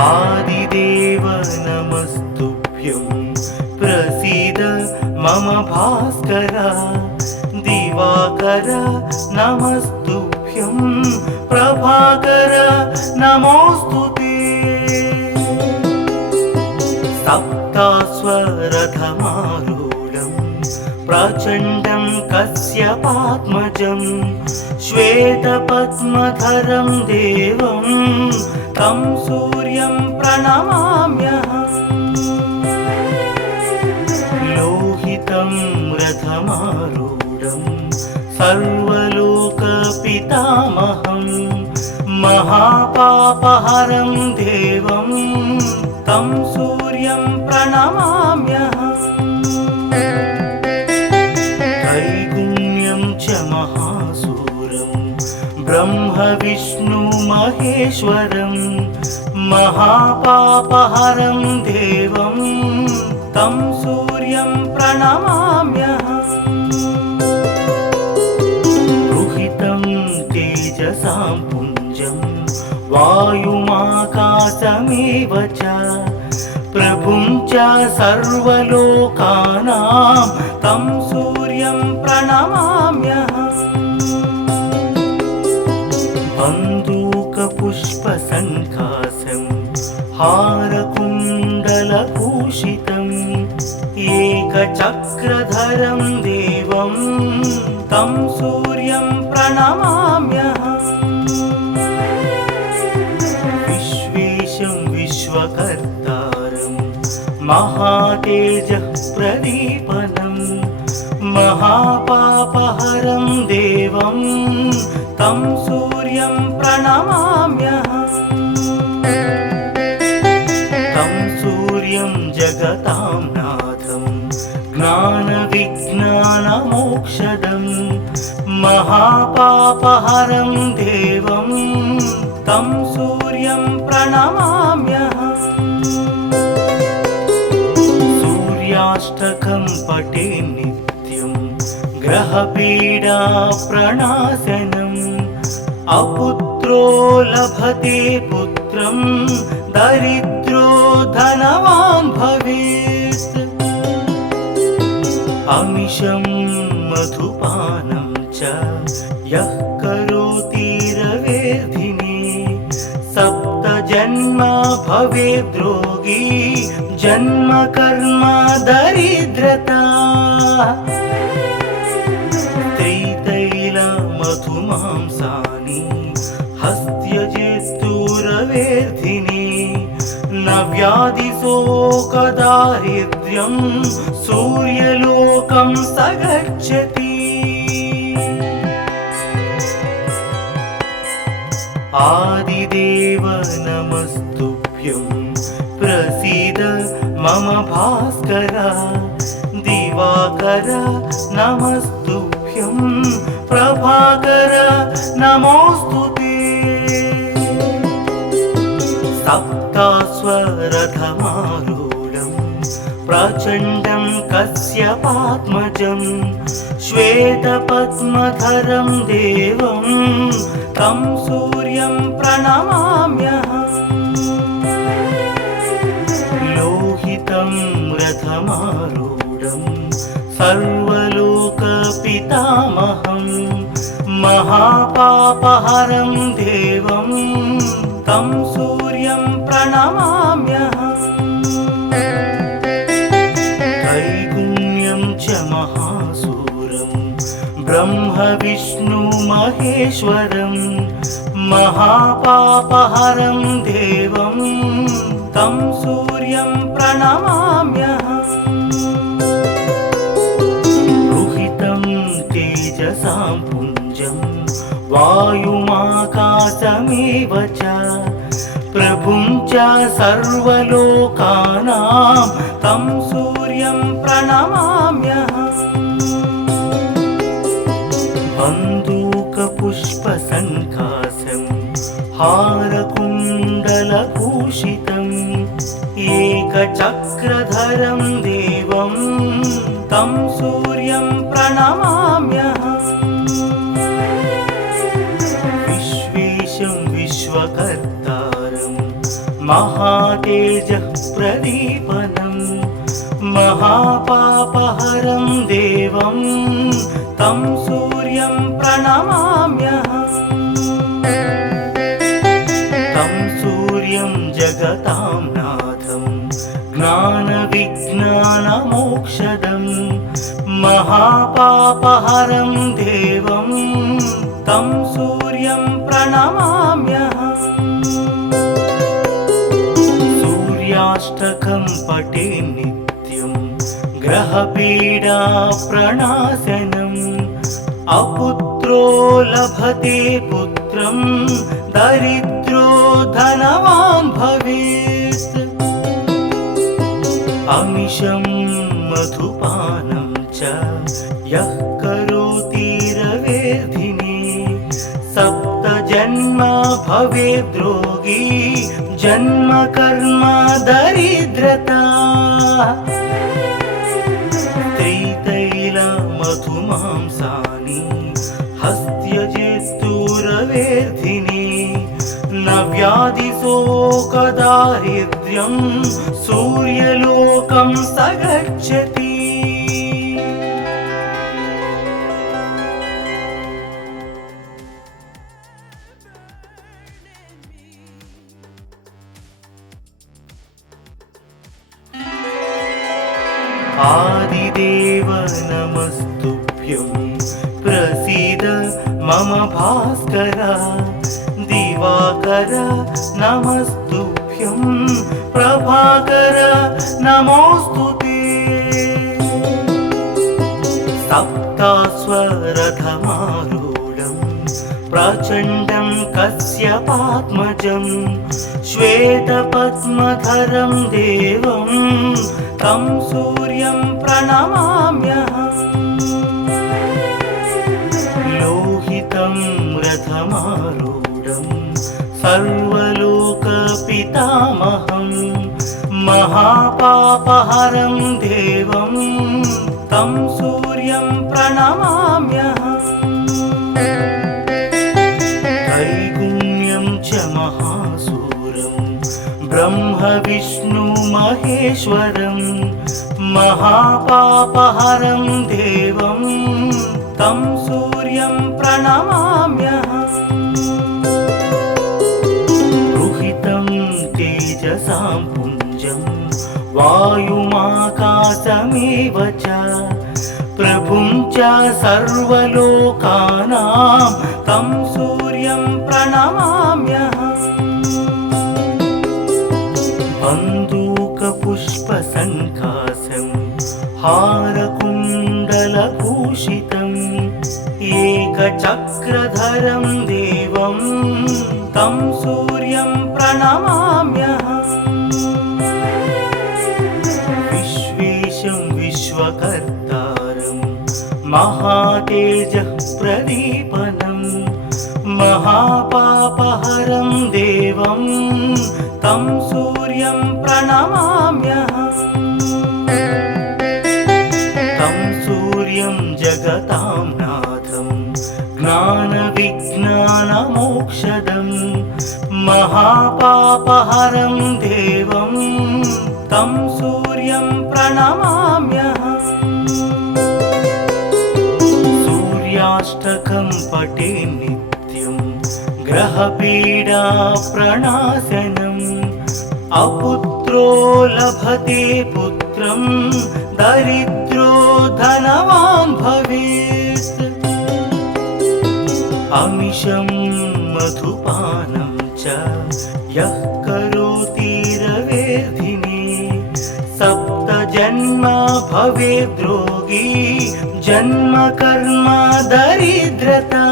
आदिदेव नमस्तुभ्यं प्रसीद मम भास्कर दिवाकर नमस्तुभ्यं प्रभाकर नमोस्तुते सप्तास्वरथमारूढं प्रचण्डं कश्यपात्मजं श्वेतपद्मधरं देवं तं सूर्यं प्रणमाम्यहम् लोहितं रथमारूढं सर्वलोकपितामहं महापापहरं देवं तं सूर्यं प्रणमाम्यहम् त्रैगुण्यं च महासूरं ब्रह्म विष्णु महेश्वरं महापापहरं देवं तं सूर्यं प्रणमाम्यहम् रुहितं तेजसां पुञ्जं वायुमाकाशमेव च प्रभुं च सर्वलोकानां तं सूर्यं प्रणमाम्यहम् बन्दूकपुष्पसङ्कासं हारकुण्डलभूषितम् एकचक्रधरं देवं तं सूर्यं प्रणमाम्यहम् विश्वेशं विश्वकर्तारं महातेजः प्रदीपनं महापापहरं देवं तं सूर्यं प्रणमाम्यहम् तं सूर्यं जगतां नाथं ज्ञानविज्ञानमोक्षदं महापापहरं देवं तं सूर्यं प्रणमाम्यहम् सूर्याष्टकं पठे नित्यं ग्रहपीडा प्रणाशनम् अपुत्रो लभते पुत्रं दरिद्रो धनवान् भवेत् अमिषं मधुपानं च यः करोति रवेर्धिने सप्तजन्म भवेद्रोगी जन्म कर्म दरिद्रता त्रितैलमधुमांसानि हस्त्यजेस्तुरवेर्धिने न व्याधिशोकदारिद्र्यं सूर्यलोकं स गच्छति आदिदेव नमस्तुभ्यं प्रसीद मम भास्कर दिवाकर नमस्तुभ्यं प्रभाकर नमोस्तुते सप्तास्वरथमारूढं प्रचण्डं कश्यपात्मजं श्वेतपद्मधरं देवं तं सूर्यं प्रणमाम्यहम् लोहितं रथमारूढं सर्वलोकपितामहं महापापहरं देवं तं सूर्यं प्रणमाम्यहम् त्रैगुण्यं च महासूरं ब्रह्म विष्णु महेश्वरं महापापहरं देवं तं सूर्यं प्रणमाम्यहम् रुहितं तेजसां पुञ्जं वायुमाकाशमेव च प्रभुं च सर्वलोकानां तं सूर्यं प्रणमाम्यहम् बन्दूकपुष्पसङ्कासं हारकुण्डलभूषितम् एकचक्रधरं देवं तं सूर्यं प्रणमाम्यहम् विश्वेशं विश्वकर्तारं महातेजः प्रदीपनं महापापहरं देवं तं सूर्यं प्रणमाम्यहम् तं सूर्यं जगतां नाथं ज्ञानविज्ञानमोक्षदं महापापहरं देवं तं सूर्यं प्रणमाम्यहम् सूर्याष्टकं पठे नित्यं ग्रहपीडा प्रणाशनम् अपुत्रो लभते पुत्रं दरिद्रो धनवान् भवेत् अमिषं मधुपानं च यः करोति रवेर्धिने सप्तजन्म भवेद्रोगी जन्म कर्म दरिद्रता त्रितैल मधुमांसानि हस्त्यजेस्तुरवेर्धिने न व्याधिशोकदारिद्र्यं सूर्यलोकं स गच्छति आदिदेव नमस्तुभ्यं प्रसीद मम भास्कर दिवाकर नमस्तुभ्यं प्रभाकर नमोस्तुते सप्तास्वरथमारूढं प्रचण्डं कश्यपात्मजं श्वेतपद्मधरं देवं तं सूर्यं प्रणमाम्यहम् लोहितं रथमारूढं सर्वलोकपितामहं महापापहरं देवं तं सूर्यं प्रणमाम्यहम् त्रैगुण्यं च महासूरं ब्रह्म विष्णु महेश्वरं महापापहरं देवं तं सूर्यं प्रणमाम्यहम् रुहितं तेजसां पुञ्जं वायुमाकाशमेव च प्रभुं च सर्वलोकानां तं सूर्यं प्रणमाम्यहम् बन्दूकपुष्पसङ्कासं हारकुण्डलभूषितम् एकचक्रधरं देवं तं सूर्यं प्रणमाम्यहम् विश्वेशं विश्वकर्तारं महातेजः प्रदीपनं महापापहरं देवं तं सूर्यं प्रणमाम्यहम् तं सूर्यं जगतां नाथं ज्ञानविज्ञानमोक्षदं महापापहरं देवं तं सूर्यं प्रणमाम्यहम् सूर्याष्टकं पठे नित्यं ग्रहपीडा प्रणाशनम् अपुत्रो लभते पुत्रं दरिद्रो धनवान् भवेत् अमिषं मधुपानं च यः करोति रवेर्धिने सप्तजन्म भवेद्रोगी जन्म कर्म दरिद्रता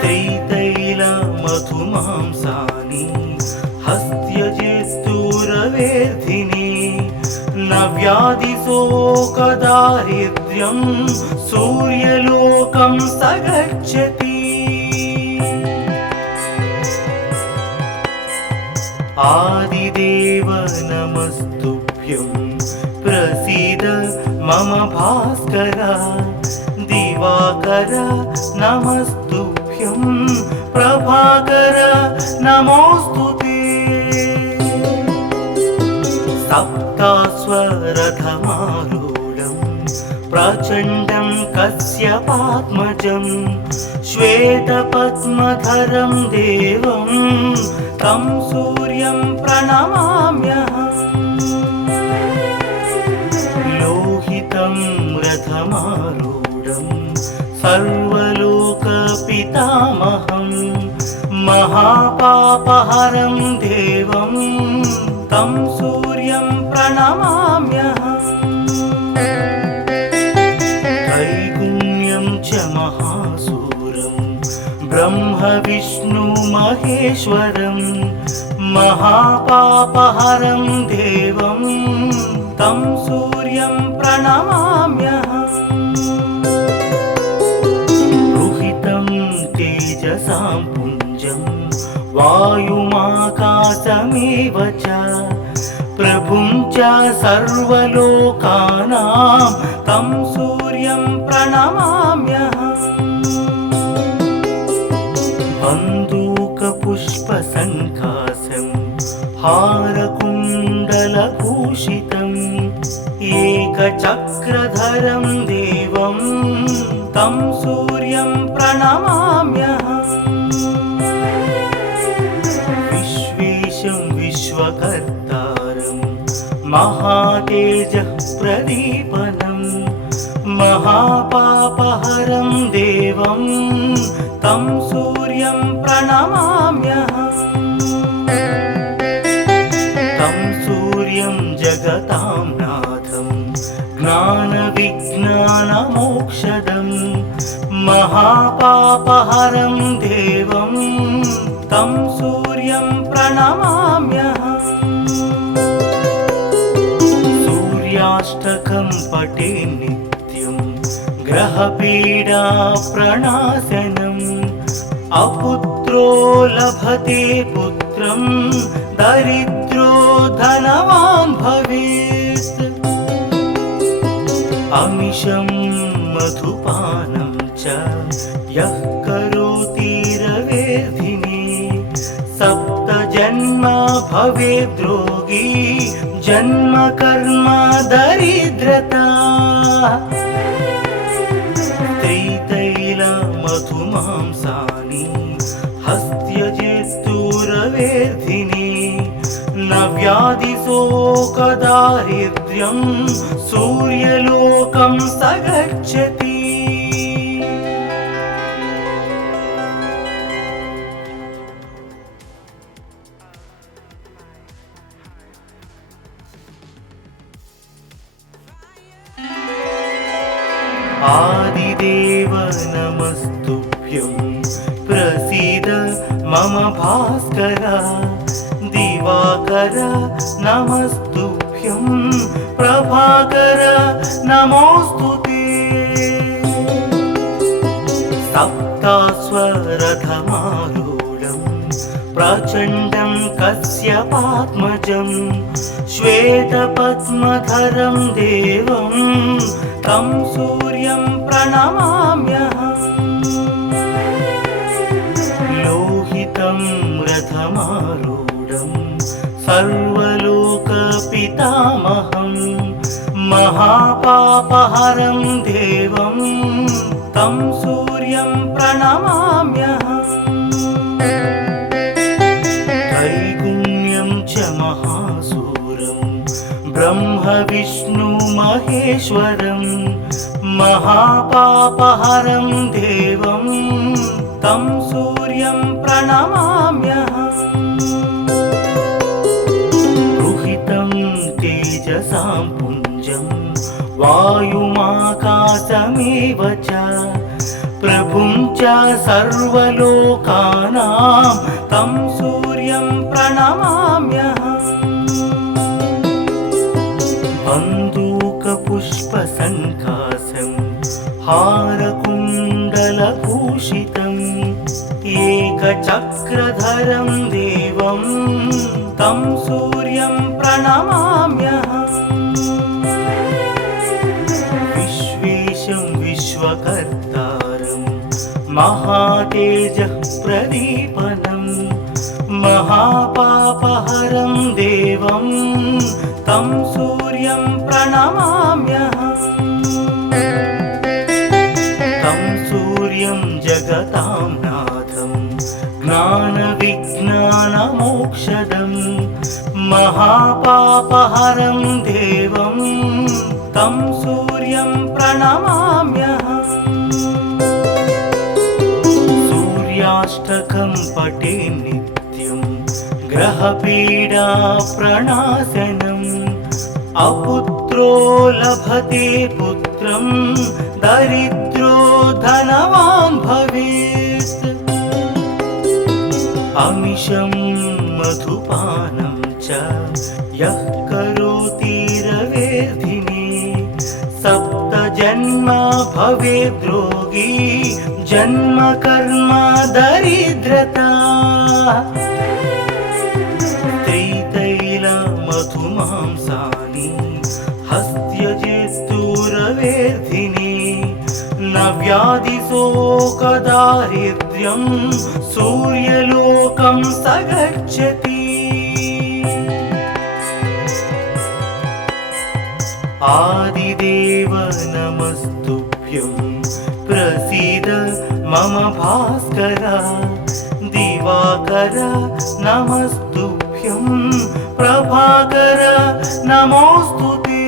त्रितैल मधुमांसानि हस्त्यजेस्तुरवेर्धिने न व्याधिशोकदारिद्र्यं सूर्यलोकं स गच्छति आदिदेव नमस्तुभ्यं प्रसीद मम भास्कर दिवाकर नमस्तुभ्यं प्रभाकर नमोऽस्तुते सप्तास्वरथमारूढं प्रचण्डं कश्यपात्मजं श्वेतपद्मधरं देवं तं सूर्यं प्रणमाम्यहम् लोहितं रथमारूढं सर्वलोकपितामहं महापापहरं देवं तं सूर्यं प्रणमाम्यहम् त्रैगुण्यं च महासूरं ब्रह्म विष्णु महेश्वरं महापापहरं देवं तं सूर्यं प्रणमाम्यहम् रुहितं तेजसां पुञ्जं वायुमाकाशमेव च प्रभुं च सर्वलोकानां तं सूर्यं प्रणमाम्यहम् बन्दूकपुष्पसङ्कासं हारकुण्डलभूषितम् एकचक्रधरं देवं तं सूर्यं प्रणमाम्यहम् विश्वेशं विश्वकर्तारं महातेजः प्रदीपनं महापापहरं देवं तं सूर्यं प्रणमाम्यहम् तं सूर्यं जगतां नाथं ज्ञानविज्ञानमोक्षदं महापापहरं देवं तं सूर्यं प्रणमाम्यहम् सूर्याष्टकं पठे नित्यं ग्रहपीडा प्रणाशनम् अपुत्रो लभते पुत्रं दरिद्रो धनवान् भवेत् अमिषं मधुपानं च यः करोति रवेर्धिने सप्तजन्म भवेद्रोगी जन्म कर्म दरिद्रता त्रितैलमधुमांसानि हस्त्यजेस्तुरवेर्धिने न व्याधिशोकदारिद्र्यं सूर्यलोकं स गच्छति आदिदेव नमस्तुभ्यं प्रसीद मम भास्कर दिवाकर नमस्तुभ्यं प्रभाकर नमोऽस्तुते सप्तास्वरथमारूढं प्रचण्डं कश्यपात्मजं श्वेतपद्मधरं देवं तं सूर्यं प्रणमाम्यहम् लोहितं रथमारूढं सर्वलोकपितामहं महापापहरं देवं तं सूर्यं प्रणमाम्यहम् त्रैगुण्यं च महासूरं ब्रह्म विष्णु महेश्वरं महापापहरं देवं तं सूर्यं प्रणमाम्यहम् रुहितं तेजसां पुञ्जं वायुमाकाशमेव च प्रभुं च सर्वलोकानां तं सूर्यं प्रणमाम्यहम् बन्दूकपुष्पसङ्कासं हारकुण्डलभूषितम् एकचक्रधरं देवं तं सूर्यं प्रणमाम्यहम् विश्वेशं विश्वकर्तारं महातेजः प्रदीपनं महापापहरं देवं तं सूर्यं प्रणमाम्यहम् तं सूर्यं जगतां नाथं ज्ञानविज्ञानमोक्षदं महापापहरं देवं तं सूर्यं प्रणमाम्यहम् सूर्याष्टकं पठे नित्यं ग्रहपीडा प्रणाशनम् अपुत्रो लभते पुत्रं दरिद्रो धनवान् भवेत् अमिषं मधुपानं च यः करोति रवेर्धिने सप्त जन्म भवेद्रोगी जन्म कर्म दरिद्रता त्रितैल मधुमांसानि हस्त्यजेस्तुरवेर्धिने न व्याधिशोकदारिद्र्यं सूर्यलोकं स गच्छति आदिदेव नमस्तुभ्यं प्रसीद मम भास्कर दिवाकर नमस्तुभ्यं प्रभाकर नमोस्तुते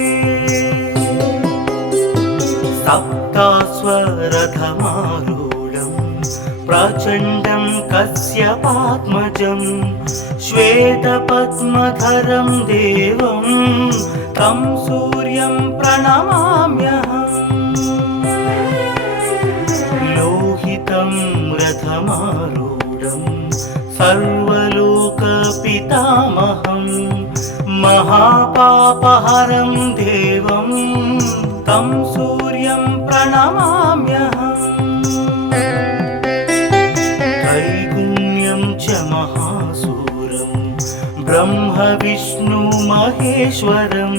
सप्तास्वरथमारूढं प्रचण्डं कश्यपात्मजं श्वेतपद्मधरं देवं तं सूर्यं प्रणमाम्यहम् लोहितं रथमारूढं सर्वलोकपितामहं महापापहरं देवं तं सूर्यं प्रणमाम्यहम् त्रैगुण्यं च महासूरं ब्रह्म विष्णु महेश्वरं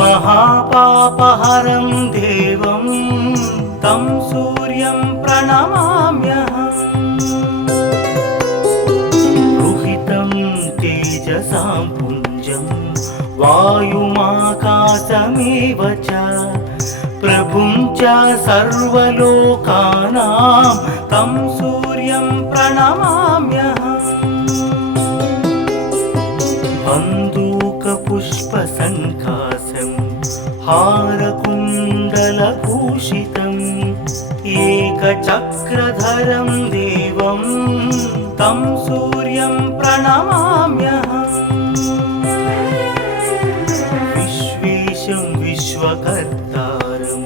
महापापहरं देवं तं सूर्यं प्रणमाम्यहम् रुहितं तेजसां पुञ्जं वायुमाकाशमेव च प्रभुं च सर्वलोकानां तं सूर्यं प्रणमाम्यहम् बन्दूकपुष्पसङ्कासं हारकुण्डलभूषितम् एकचक्रधरं देवं तं सूर्यं प्रणमाम्यहम् विश्वेशं विश्वकर्तारं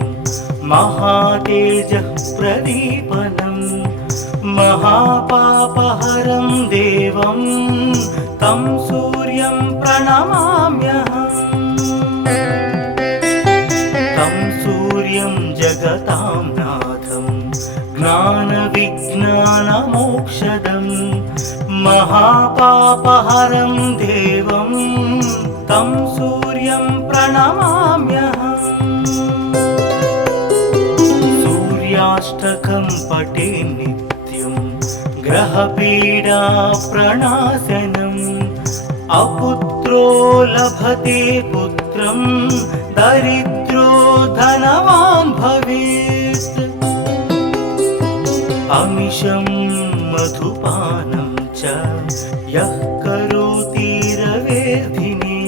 महातेजः प्रदीपनं महापापहरं देवं तं सूर्यं प्रणमाम्यहम् तं सूर्यं जगतां नाथं ज्ञानविज्ञानमोक्षदं महापापहरं देवं तं सूर्यं प्रणमाम्यहम् सूर्याष्टकं पठे नित्यं ग्रहपीडा प्रणाशनम् अपुत्रो लभते पुत्रं दरिद्रो धनवान् भवेत् अमिषं मधुपानं च यः करोति रवेर्धिने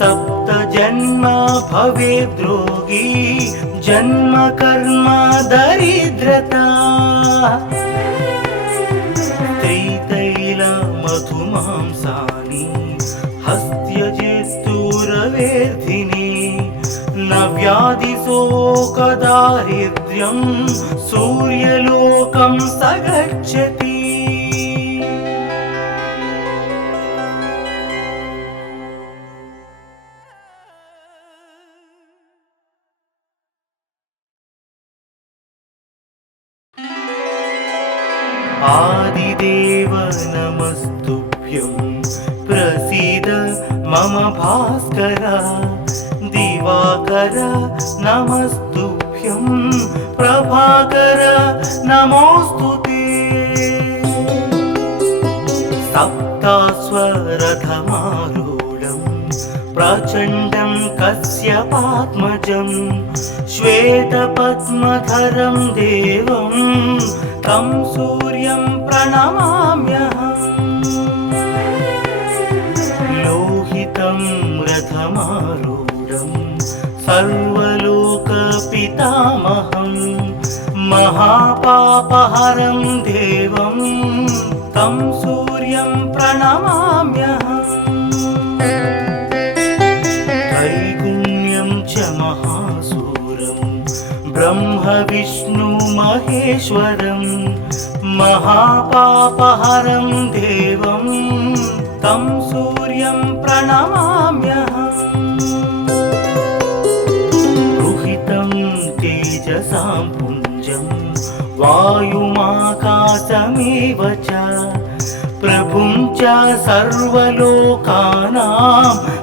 सप्त जन्म भवेद्रोगी जन्म कर्म दरिद्रता त्रितैल मधुमांसानि हस्त्यजेस्तुरवेर्धिने न व्याधिशोकदारिद्र्यं सूर्यलोकं स गच्छति आदिदेव नमस्तुभ्यं प्रसीद मम भास्कर दिवाकर नमस्तुभ्यं प्रभाकर नमोस्तुते सप्तास्वरथमारूढं प्रचण्डं कश्यपात्मजं श्वेतपद्मधरं देवं तं सूर्यं प्रणमाम्यहम् लोहितं रथमारूढं सर्वलोकपितामहं महापापहरं देवं तं सूर्यं प्रणमाम्यहम् त्रैगुण्यं च महासूरं ब्रह्मविष्णुमहेश्वरं महापापहरं देवं तं सूर्यं प्रणमाम्यहम् रुहितं तेजसां पुञ्जं वायुमाकाशमेव च प्रभुं च सर्वलोकानां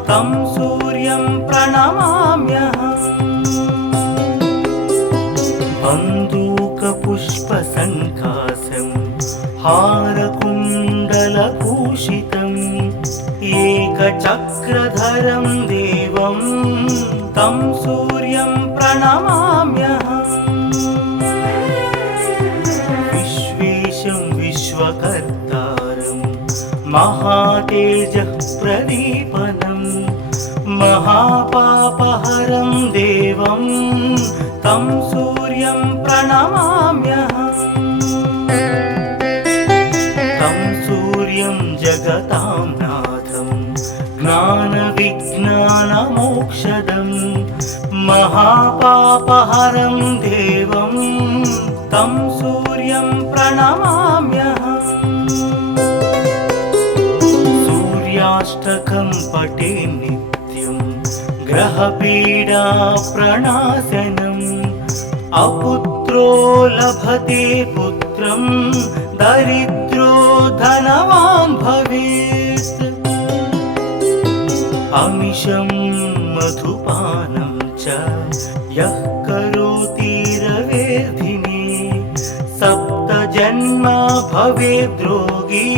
तं सूर्यं प्रणमाम्यहम् बन्दूकपुष्पसङ्कासं हारकुण्डलभूषितम् एकचक्रधरं देवं तं सूर्यं प्रणमाम्यहम् विश्वेशं विश्वकर्तारं महातेजः प्रदीपनं महापापहरं देवं तं सूर्यं प्रणमाम्यहम् तं सूर्यं जगतां नाथं ज्ञानविज्ञानमोक्षदं महापापहरं देवं तं सूर्यं प्रणमाम्यहम् सूर्याष्टकं पठे नित्यं ग्रहपीडाप्रणाशनम् अपुत्रो लभते पुत्रं दरिद्रो धनवान् भवेत् अमिषं मधुपानं च यः करोति रवेर्धिने सप्तजन्म भवेद्रोगी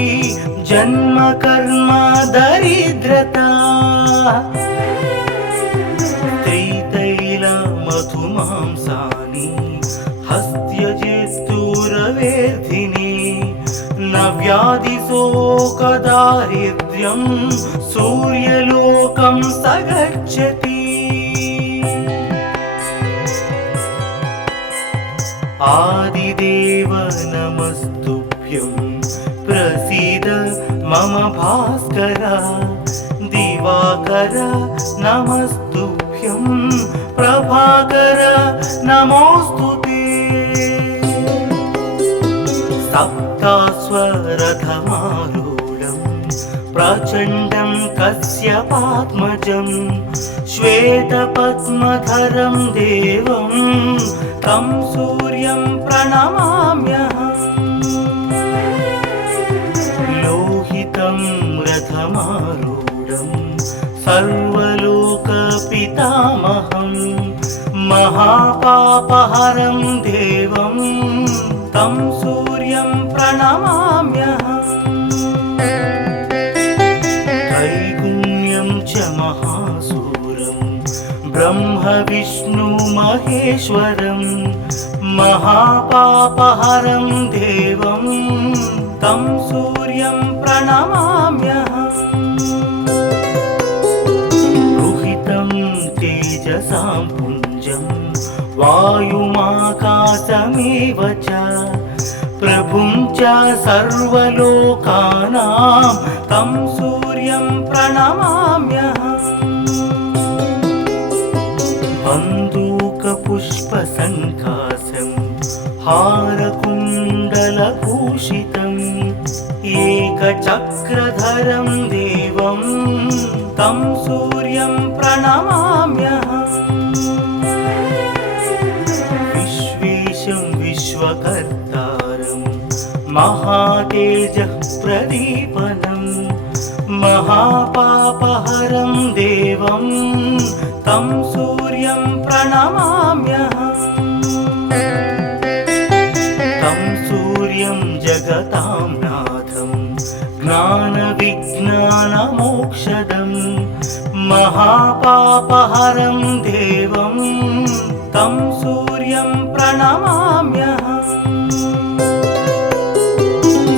जन्म कर्म दरिद्रता त्रितैलमधुमांसानि हस्त्यजेस्तुरवेर्धिने न व्याधिशोकदारिद्र्यं सूर्यलोकं स गच्छति आदिदेव नमस्तुभ्यं प्रसीद मम भास्कर दिवाकर नमस्तुभ्यं प्रभाकर नमोऽस्तुते सप्तास्वरथमारूढं प्रचण्डं कश्यपात्मजं श्वेतपद्मधरं देवं तं सूर्यं प्रणमाम्यहम् लोहितं रथमारूढं सर्वलोकपितामहं महापापहरं देवं तं सूर्यं प्रणमाम्यहम् त्रैगुण्यं च महासूरं ब्रह्मविष्णुमहेश्वरं महापापहरं देवं तं सूर्यं प्रणमाम्यहम् रुहितं तेजसां पुञ्जं वायुमाकाशमेव च प्रभुं च सर्वलोकानां तं सूर्यं प्रणमाम्यहम् बन्दूकपुष्पसङ्कासं हारकुण्डलभूषितम् एकचक्रधरं देवं तं सूर्यं प्रणमाम्यहम् विश्वेशं विश्वकर्तारं महातेजः प्रदीपनं महापापहरं देवं तं सूर्यं प्रणमाम्यहम् तं सूर्यं जगतां नाथं ज्ञानविज्ञानमोक्षदं मोक्षदं महापापहरं देवं तं सूर्यं प्रणमाम्यहम्।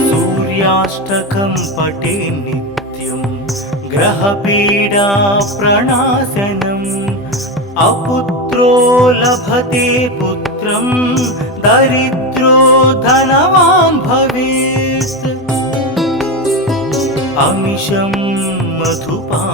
सूर्याष्टकं पठे नित्यं ग्रहपीडा प्रणाशनम्। अपुत्रो लभते पुत्रं दरिद्रो धनवान् भवेत्। अमिषं मधुपा